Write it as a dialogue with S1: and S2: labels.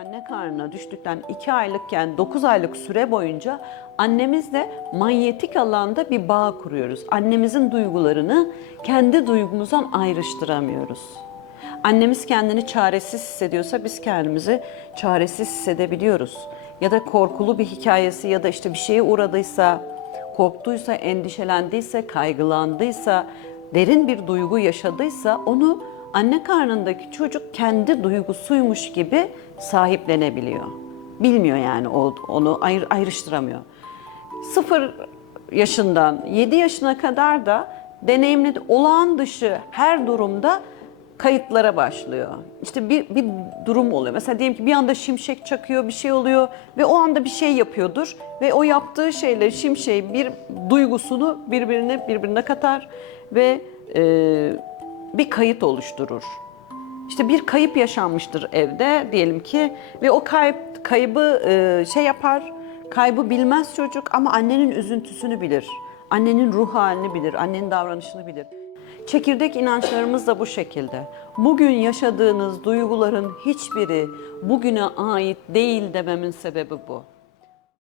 S1: Anne karnına düştükten 2 aylıkken 9 aylık süre boyunca annemizle manyetik alanda bir bağ kuruyoruz. Annemizin duygularını kendi duygumuzdan ayrıştıramıyoruz. Annemiz kendini çaresiz hissediyorsa biz kendimizi çaresiz hissedebiliyoruz. Ya da korkulu bir hikayesi ya da işte bir şeye uğradıysa, korktuysa, endişelendiyse, kaygılandıysa, derin bir duygu yaşadıysa onu anne karnındaki çocuk kendi duygusuymuş gibi sahiplenebiliyor. Bilmiyor yani onu ayır, ayrıştıramıyor. 0 yaşından 7 yaşına kadar da deneyimli olağan dışı her durumda kayıtlara başlıyor. İşte bir, bir durum oluyor. Mesela diyelim ki bir anda şimşek çakıyor, bir şey oluyor ve o anda bir şey yapıyordur ve o yaptığı şeyle şimşeği bir duygusunu birbirine birbirine katar ve e, bir kayıt oluşturur. İşte bir kayıp yaşanmıştır evde diyelim ki ve o kayıp kaybı e, şey yapar. Kaybı bilmez çocuk ama annenin üzüntüsünü bilir. Annenin ruh halini bilir, annenin davranışını bilir. Çekirdek inançlarımız da bu şekilde. Bugün yaşadığınız duyguların hiçbiri bugüne ait değil dememin sebebi bu.